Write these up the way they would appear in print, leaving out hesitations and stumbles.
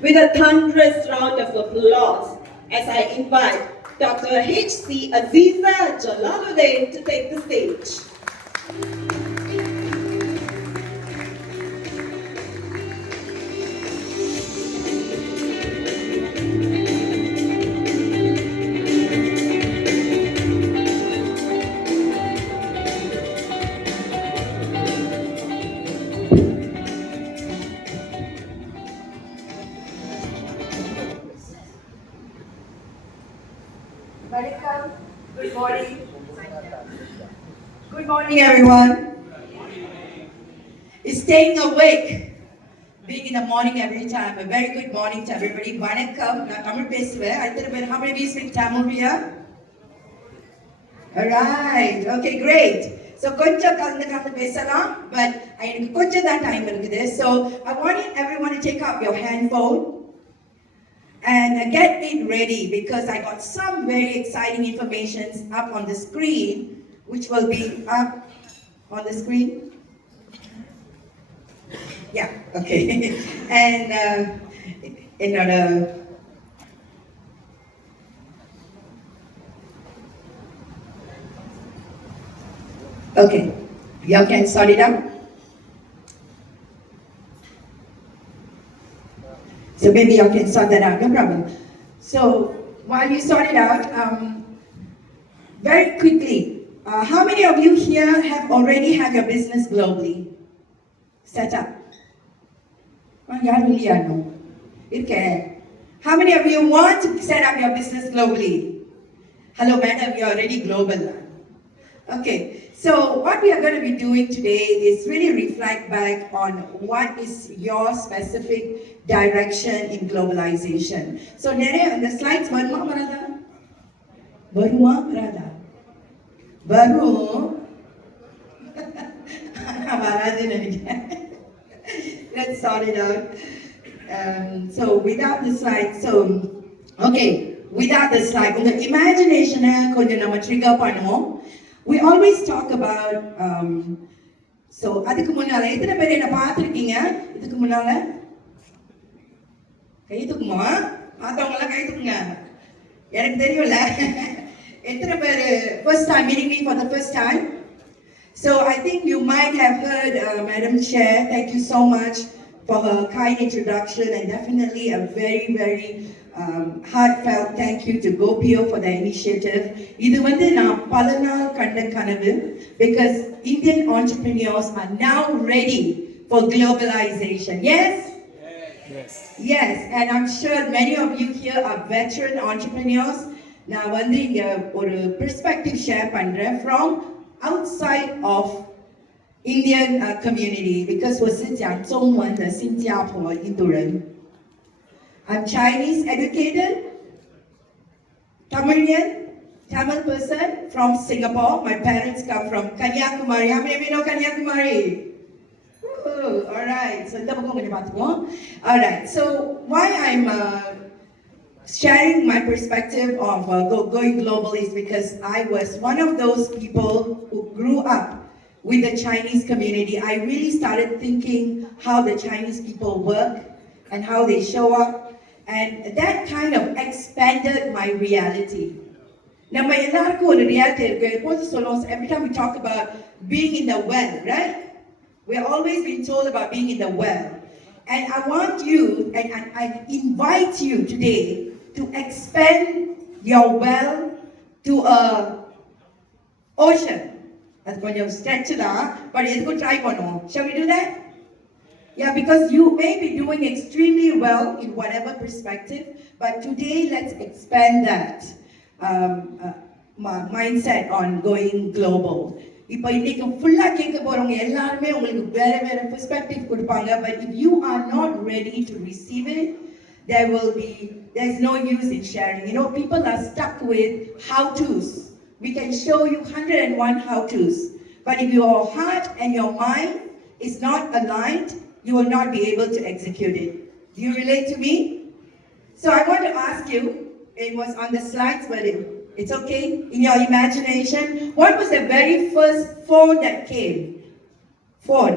with a thunderous round of applause as I invite Dr.h.c. Azeeza Jalaluddin to take the stage. Welcome. Good morning. Good morning, everyone. Is staying awake, being in the morning every time. A very good morning to everybody. Vanakkam. நான் தமிழ் பேசுவேன். How many of you speak Tamil here? Alright. Okay, great. So கொஞ்சம் கலந்து பேசலாம், but எனக்கு கொஞ்சம் தான் time இருக்குது. So I want everyone to take up your handphone and get it ready because I got some very exciting information up on the screen, which will be up on the screen. Yeah, okay. And okay, y'all can sort it out. So maybe y'all can sort that out, no problem. So while you sort it out, very quickly, how many of you here have already had your business globally set up? Okay. How many of you want to set up your business globally? Hello, madam, you're already global. Okay, so what we are going to be doing today is really reflect back on what is your specific direction in globalization. So, the slides, Varuma Marada? Varuma Marada? Varu? Let's sort it out. So, without the slide, okay, without the slide, the imagination, trigger பண்ணுவோம். We always talk about, so அதுக்கு முன்னால எத்தனை பேர் என்ன பார்த்திருக்கீங்க இதுக்கு முன்னால கை தூக்குமா பார்த்தவங்கலாம் கை தூக்குங்க எனக்கு தெரியும்ல எத்தனை பேர் first time meeting me for the first time. So I think you might have heard Madam Chair, thank you so much for her kind introduction and definitely a very, very heartfelt thank you to GOPIO for the initiative. இது வந்து நான் பல நாள் கண்ட கனவு because Indian entrepreneurs are now ready for globalization. Yes? Yes. Yes, and I'm sure many of you here are veteran entrepreneurs. நான் வந்து இங்க ஒரு perspective share பண்றேன் from outside of Indian community because 我是讲中文的新加坡印度人。I'm Chinese educated, Tamil person from Singapore. My parents come from Kanyakumari. How many of you know Kanyakumari? Ooh, all right. So, all right. So, why I'm sharing my perspective of going global is because I was one of those people who grew up with the Chinese community. I really started thinking how the Chinese people work and how they show up. And that kind of expanded my reality. Now, every time we talk about being in the well, right? We're always being told about being in the well. And I want you, and I invite you today to expand your well to an ocean. That's when you stretch it out, but it's good try one. Shall we do that? Yeah, because you may be doing extremely well in whatever perspective, but today let's expand that mindset on going global. இப்போ இன்னைக்கு ஃபுல்லா கேட்க போறவங்க எல்லாரும் உங்களுக்கு வேற வேற perspective கொடுப்பாங்க, but if you are not ready to receive it, there's no use in sharing. You know, people are stuck with how-tos. We can show you 101 how-tos, but if your heart and your mind is not aligned, you will not be able to execute it. Do you relate to me? So I want to ask you, it was on the slides, but it's okay, in your imagination, what was the very first phone that came? Phone.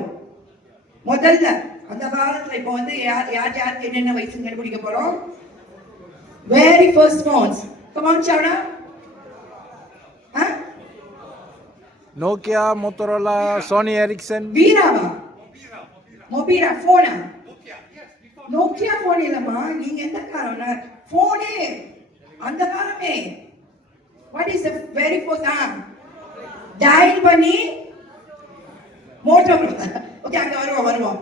முதல்ல அந்த காலத்துல இப்போ வந்து யாருக்கு என்னென்ன வயசுன்னு கண்டுபிடிக்க போறோம். Very first phones. Come on, Chana. Huh? Nokia, Motorola, Sony Ericsson. வீராவா? மொபீரா போனா? நோக்கியா போன் இல்லம்மா. நீங்க எந்த காலம்? போனே அந்த காலமே. What is the very first time? Dial பண்ணி Motorola. Okay, அங்க வருவோம்.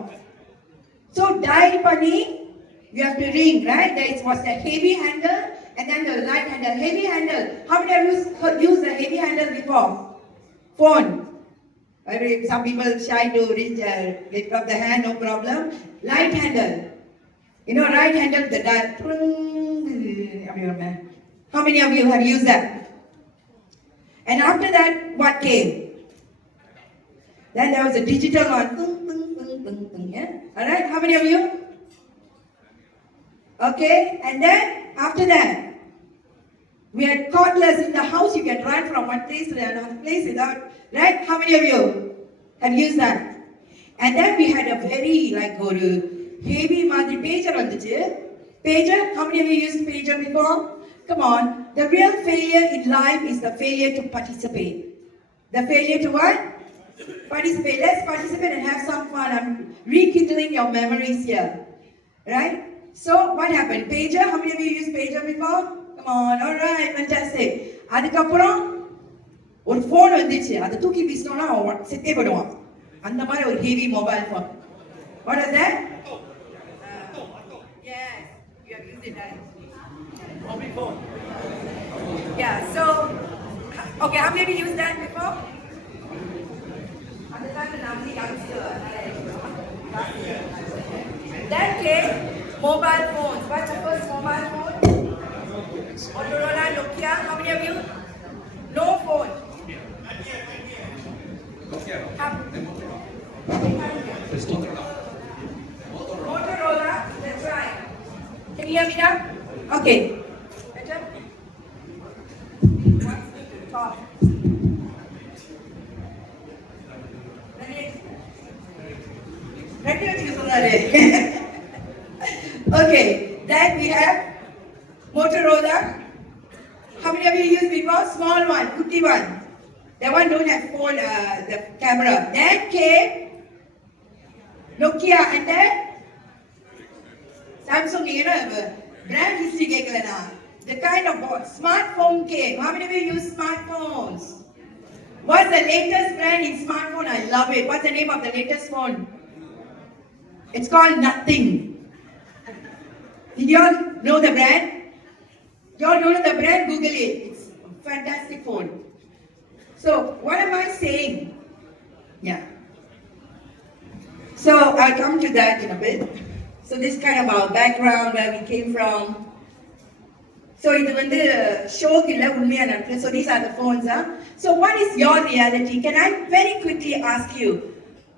So dial பண்ணி you have to ring, right? There was the heavy handle and then the light handle. Heavy handle. How many of you used the heavy handle before? Phone. Some people shy to reach, lift up the hand, no problem. Light handle. You know, right handle, the dial. How many of you have used that? And after that, what came? Then there was a digital one. Yeah? Alright, how many of you? Okay, and then after that, we had cordless in the house. You can run from one place to another place without, right? How many of you have used that? And then we had a very heavy pager on the pager. How many of you used pager before? Come on. The real failure in life is the failure to participate. The failure to what? Participate. Let's participate and have some fun. I'm rekindling your memories here. Right? So, what happened? Pager? How many of you used pager before? Come on. Alright. Fantastic. அதுக்கப்புறம் ஒரு phone வந்துச்சு. அதை தூக்கி வீசினோம்னா அவன் செத்தே போடுவான். அந்த மாதிரி ஒரு heavy mobile phone. What is that? Yes. You have used it, right? Mobile phone. Yeah, so, okay, how many of you used that before? At the time, the number youngster. Then came mobile phones. What's the first mobile phone? Motorola, Nokia. How many of you? No phone. Motorola, that's right. Can you hear me now? Okay. Better? Talk. Okay, then we have Motorola. How many of you used before? Small one, 51. That one don't have phone, the camera. Then came Nokia and then Samsung. You know, brand history kekalana. The kind of smartphone came. How many of you use smartphones? What's the latest brand in smartphone? I love it. What's the name of the latest phone? It's called Nothing. Did you all know the brand? You all don't know the brand? Google it. It's a fantastic phone. So, what am I saying? Yeah. So, I'll come to that in a bit. So, this kind of our background, where we came from. So, இது வந்து ஷோக்கு இல்ல உண்மையா நடக்குது. So, these are the phones. So, what is your reality? Can I very quickly ask you,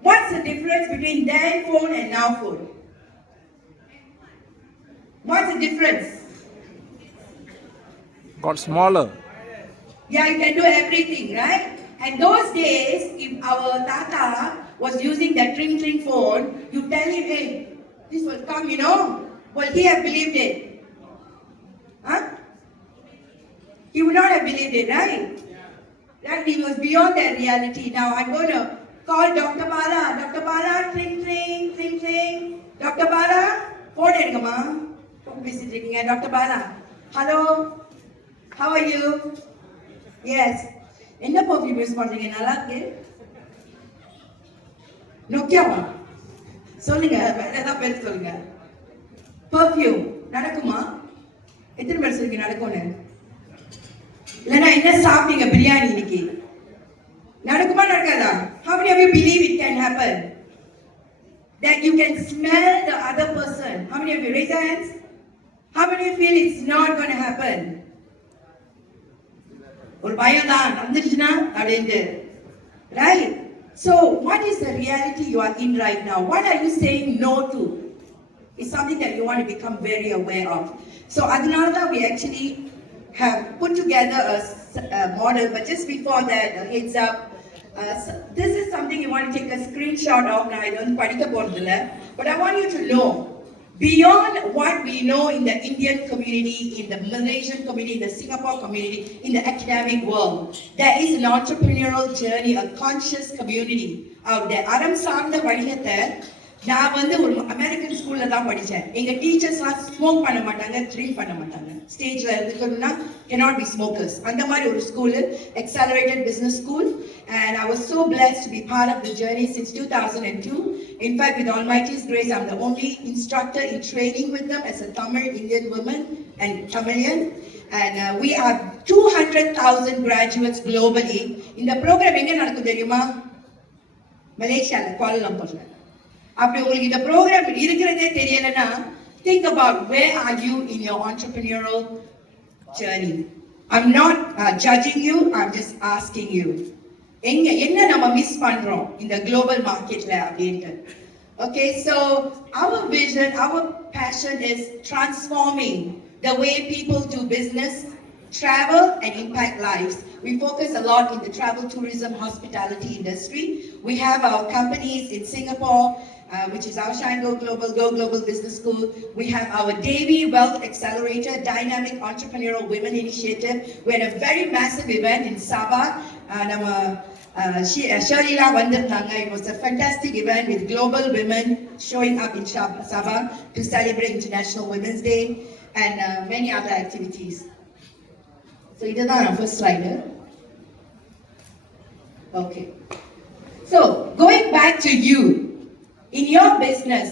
what's the difference between then phone and now phone? What's the difference? Got smaller. Yeah, you can do everything, right? And those days, if our tata was using that twinkling phone, you tell him, hey, this will come, you know. Well, he have believed it. Huh? He would not have believed it, right? Right? He was beyond that reality. Now I'm going to call Dr. Bala. Dr. Bala, tling, tling, tling, tling. Dr. Bala, phone edukama. Visiting Dr. Bala. Hello. How are you? Yes. என்ன perfume use பண்றீங்க? நல்லா இருக்கு. நோக்கியாவா? சொல்லுங்க. வேற ஏதாவது பேர் சொல்லுங்க. perfume நடக்குமா? எத்தனை பேர் சொல்றீங்க நடக்கும்னு? இல்லனா என்ன சாப்பிட்டீங்க பிரியாணி இன்னைக்கு? நடக்குமா நடக்காதா? How many of you believe it can happen? That you can smell the other person. How many of you raise your hands? How many of you feel it's not going to happen? ஒரு பயம் தான் வந்துச்சுனா அப்படினு. Right? So, what is the reality you are in right now? What are you saying no to? It's something that you want to become very aware of. So, adnala we actually have put together a model, but just before that, a heads up. This is something you want to take a screenshot of. Now, I don't படிக்க போறதில்ல. But I want you to know, beyond what we know in the Indian community, in the Malaysian community, in the Singapore community, in the academic world, there is an entrepreneurial journey, a conscious community out there. அறம் சார்ந்த வணிகத்தை நான் வந்து ஒரு American ஸ்கூல்ல தான் படிச்சேன். எங்க டீச்சர்ஸ்லாம் ஸ்மோக் பண்ண மாட்டாங்க, ட்ரிங்க் பண்ண மாட்டாங்க. ஸ்டேஜ்ல இருக்கணும்னா cannot be smokers. அந்த மாதிரி ஒரு school, accelerated business school, and I was so blessed to be part of the journey since 2002. In fact, with Almighty's grace, I'm the only instructor in training with them as a Tamil Indian woman and Tamilian. And we have 200,000 graduates globally. இந்த program எங்க நடக்கும் தெரியுமா? மலேசியால, கோலாலம்பூர்ல. அப்படி உங்களுக்கு இந்த program இருக்கிறதே தெரியலனா, think about where are you in your entrepreneurial journey. I'm not judging you, I'm just asking you. என்ன நம்ம மிஸ் பண்றோம் இந்த global marketல அப்படின்ட்டு. Okay, so our vision, our passion is transforming the way people do business, travel and impact lives. We focus a lot in the travel, tourism, hospitality industry. We have our companies in Singapore, which is our GoGLOBAL Business School. We have our Davy Wealth Accelerator, Dynamic Entrepreneurial Women Initiative. We had a very massive event in Sabah. Sharila Vandarthanga. It was a fantastic event with global women showing up in Sabah to celebrate International Women's Day and many other activities. So this is our first slide. Okay. So going back to you, in your business,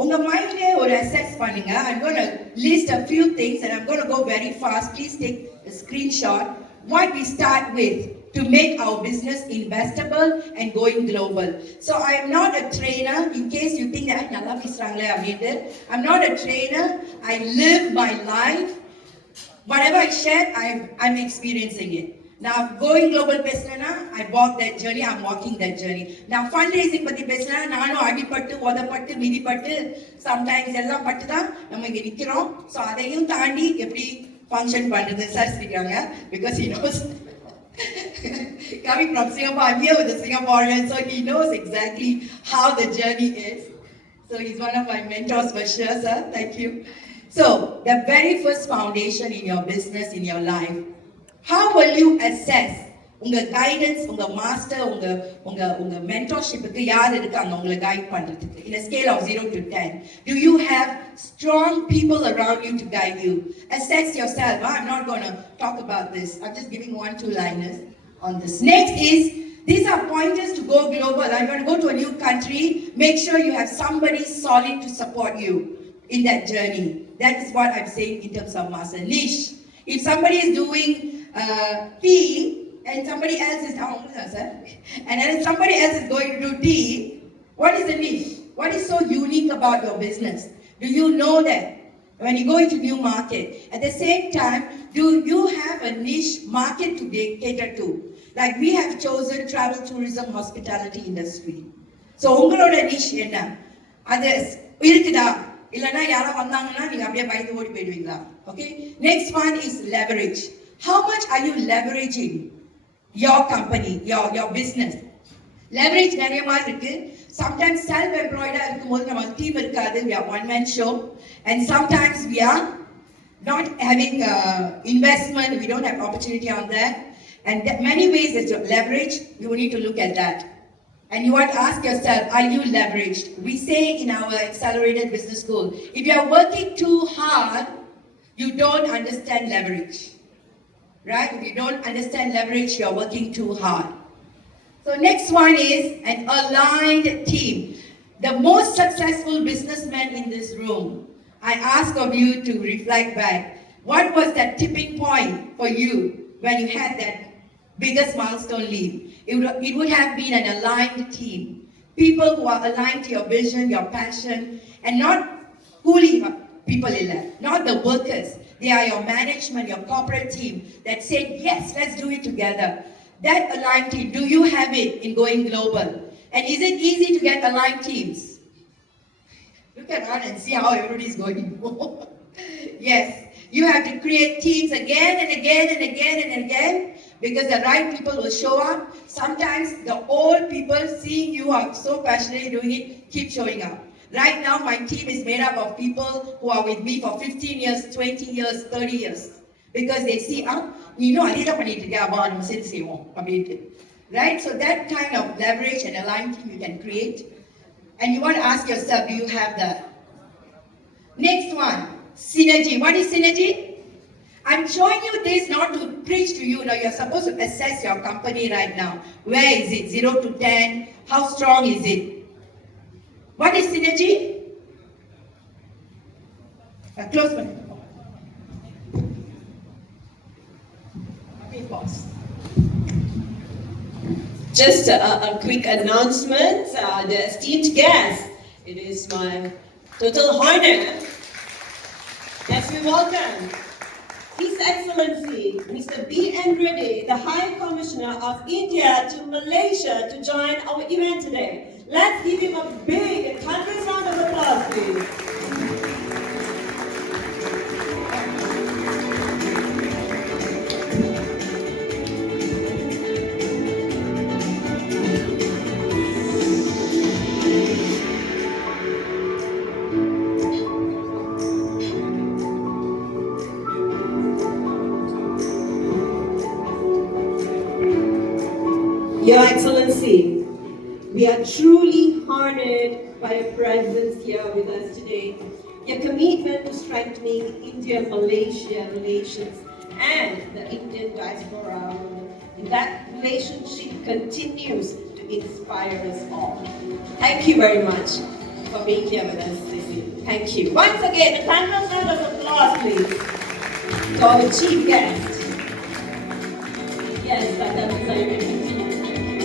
உங்க மைண்ட்ல ஒரு assess பண்ணுங்க. I'm going to list a few things and I'm going to go very fast. Please take a screenshot. What we start with to make our business investable and going global. So I am not a trainer. In case you think that நல்லா பேசுறாங்களே அப்படினு, I'm not a trainer. I live my life. Whatever I share, I'm experiencing it. Now going global பேசலனா, I walk that journey, I'm walking that journey. Now fundraising பத்தி பேசலனா, நானும் அடிபட்டு, உதப்பட்டு, மிதிப்பட்டு, sometimes எல்லாம் பட்டு தான் நம்ம இங்க நிக்கிறோம். So அதையும் தாண்டி எப்படி ஃபங்க்ஷன் பண்றது சார் சொல்றாங்க, because he knows coming from Singapore, I'm here with a Singaporean, so he knows exactly how the journey is. So he's one of my mentors for sure, sir. Thank you. So the very first foundation in your business, in your life, how will you assess உங்க guidance, உங்க master, உங்க mentorshipக்கு யார் இருக்காங்க உங்களை guide பண்றதுக்கு? In a scale of 0 to 10, do you have strong people around you to guide you? Assess yourself. I'm not going to talk about this. I'm just giving 1-2 liners on this. Next is, these are pointers to go global. I'm going to go to a new country. Make sure you have somebody solid to support you in that journey. That is what I'm saying in terms of master. Niche. If somebody is doing tea and somebody else is and then somebody else is going to do tea, what is the niche? What is so unique about your business? Do you know that when you go into new market? At the same time, do you have a niche market to cater to? Like we have chosen travel, tourism, hospitality industry. So உங்களோட niche என்ன? அது இருக்குதா? இல்லனா யாரோ வந்தாங்கன்னா நீங்க அப்படியே பயந்து ஓடி போய்டுவீங்களா? Okay? Next one is leverage. How much are you leveraging your company, your business? Leverage நிறைய மாதிரி இருக்கு. Sometimes self-employed இருக்கும்போது நம்ம டீம் இருக்காது. We are one man show. And sometimes we are not having investment. We don't have opportunity on that. And there are many ways that you leverage. You need to look at that. And you want to ask yourself, are you leveraged? We say in our accelerated business school, if you are working too hard, you don't understand leverage. Right? If you don't understand leverage, you are working too hard. So next one is an aligned team. The most successful businessmen in this room, I ask of you to reflect back. What was that tipping point for you when you had that biggest milestone leap? It would have been an aligned team. People who are aligned to your vision, your passion, and not coolie people, not the workers. They are your management, your corporate team that said, yes, let's do it together. That aligned team, do you have it in going global? And is it easy to get aligned teams? Look around and see how everybody's going. Yes, you have to create teams again and again and again and again, because the right people will show up. Sometimes the old people seeing you are so passionate doing it, keep showing up. Right now, my team is made up of people who are with me for 15 years, 20 years, 30 years. Because they see, right? So that kind of leverage and aligned team you can create. And you want to ask yourself, do you have that? Next one, synergy. What is synergy? I'm showing you this not to preach to you. Now you're supposed to assess your company right now. Where is it? 0 to 10. How strong is it? What is synergy? Close one. Okay, pause. Just a quick announcement, the esteemed guest. It is my total honor that we welcome His Excellency Mr. B.N. Reddy, the High Commissioner of India to Malaysia, to join our event today. Let's give him a big and thunderous round of applause, please. Your Excellency, we are truly honored by your presence here with us today. Your commitment to strengthening India-Malaysia relations and the Indian diaspora, that relationship continues to inspire us all. Thank you very much for being here with us this evening. Thank you. Once again, a thunderous round of applause, please, to our chief guest. Yes, Dr.h.c.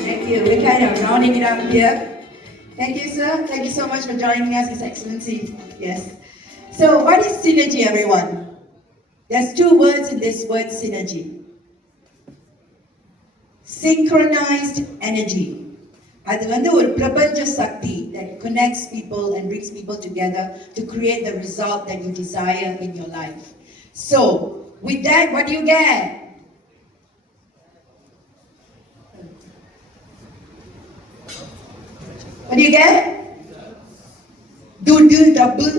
Thank you. We're kind of rounding it up here. Thank you, sir. Thank you so much for joining us, His Excellency. Yes. So, what is synergy, everyone? There's two words in this word, synergy. Synchronized energy. அது வந்து ஒரு பிரபஞ்ச சக்தி that connects people and brings people together to create the result that you desire in your life. So, with that, what do you get? What do you get? Double,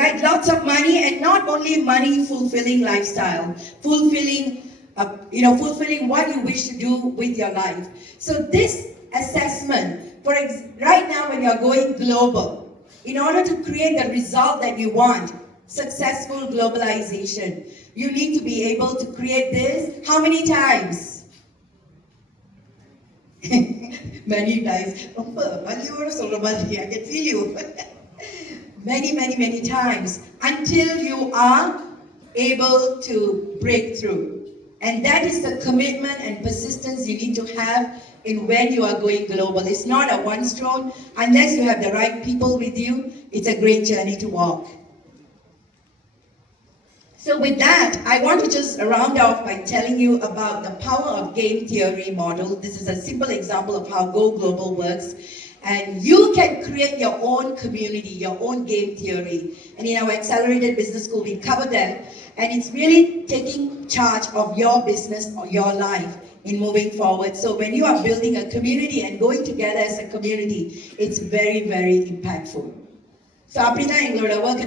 right? Lots of money, and not only money, fulfilling lifestyle, fulfilling what you wish to do with your life. So this assessment, right now when you're going global, in order to create the result that you want, successful globalization, you need to be able to create this how many times? Many times. I can feel you. Many times until you are able to break through. And that is the commitment and persistence you need to have in when you are going global. It's not a one stroke. Unless you have the right people with you, it's a great journey to walk. So with that, I want to just round off by telling you about the power of game theory model. This is a simple example of how Go Global works. And you can create your own community, your own game theory. And in our Accelerated Business School, we cover that. And it's really taking charge of your business or your life in moving forward. So when you are building a community and going together as a community, it's very, very impactful. So அப்படிதான் எங்களோட work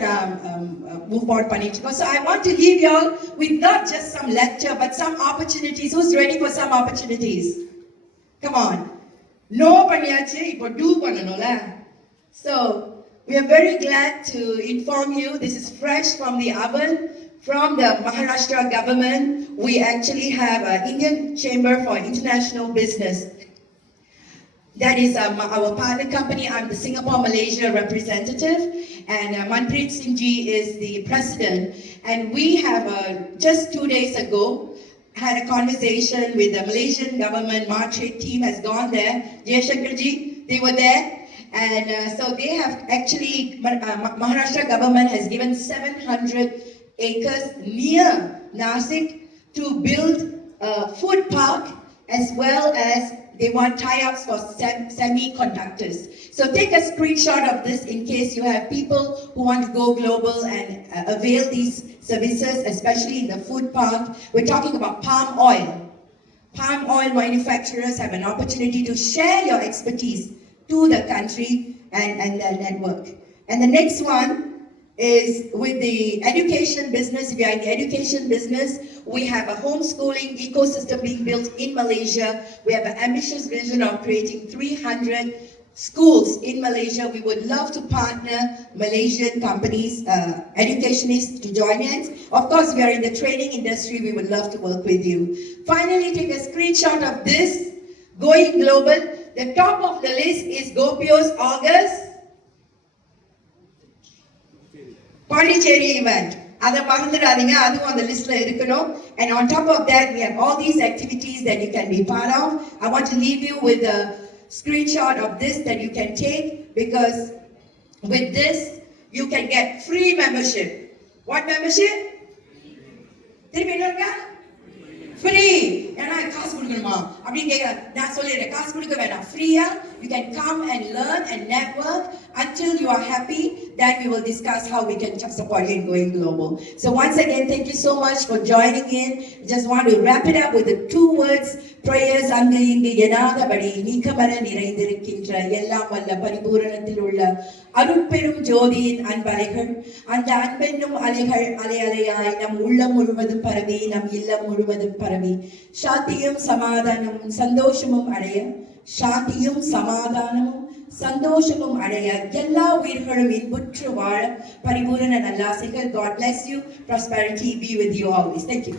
move forward பண்ணிட்டு இருக்கோம். So I want to leave you all with not just some lecture, but some opportunities. Who's ready for some opportunities? Come on. No பண்ணியாச்சு, இப்போ do பண்ணணும்ல. So we are very glad to inform you, this is fresh from the oven, from the Maharashtra government. We actually have an Indian Chamber for International Business. That is our partner company. I'm the Singapore-Malaysia representative, and Manpreet Singh Ji is the president. And we have just 2 days ago had a conversation with the Malaysian government. Trade team has gone there. Ji, they were there. And so they have actually, Maharashtra government has given 700 acres near Nasik to build a food park, as well as they want tie-ups for semiconductors. So take a screenshot of this in case you have people who want to go global and avail these services, especially in the food park. We're talking about palm oil. palm oil manufacturers have an opportunity to share your expertise to the country and the network. And the next one is with the education business. If you are in the education business, we have a homeschooling ecosystem being built in Malaysia. We have an ambitious vision of creating 300 schools in Malaysia. We would love to partner Malaysian companies, educationists to join hands. Of course, we are in the training industry. We would love to work with you. Finally, take a screenshot of this. Going global. The top of the list is GOPIO's August Pondicherry event. அதை மறந்துடாதீங்க, அதுவும் அந்த லிஸ்ட்ல இருக்கணும். And on top of that, we have all these activities that you can be part of. I want to leave you with a screenshot of this that you can take, because with this, you can get free membership. What membership? திருப்பி என்னங்க? Free. ஏன்னா காசு கொடுக்கணுமா அப்படின்னு கேட்கிறேன். நான் சொல்லிடுறேன், காசு கொடுக்க வேண்டாம். ஃப்ரீயா you can come and learn and network until you are happy. Then we will discuss how we can support you in going global. So once again, thank you so much for joining in. Just want to wrap it up with the 2 words. Prayers அங்கு இங்கு எனாதபடி நீக்கமர நிறைந்திருக்கின்ற எல்லாம் வல்ல பரிபூரணத்தில் உள்ள அருட்பெரும் ஜோதியின் அன்பலைகள், அந்த அன்பென்னும் அலைகள் அலை அலையாய் நம் உள்ளம் முழுவதும் பரவி, நம் இல்லம் முழுவதும் பரவி, சாந்தியும் சமாதானமும் சந்தோஷமும் அடைய, சாந்தியும் சமாதானமும் சந்தோஷமும் அடைய, எல்லா உயிர்களும் இன்புற்று வாழ பரிபூரண நல்லாசைகள். God bless you. Prosperity be with you always. Thank you.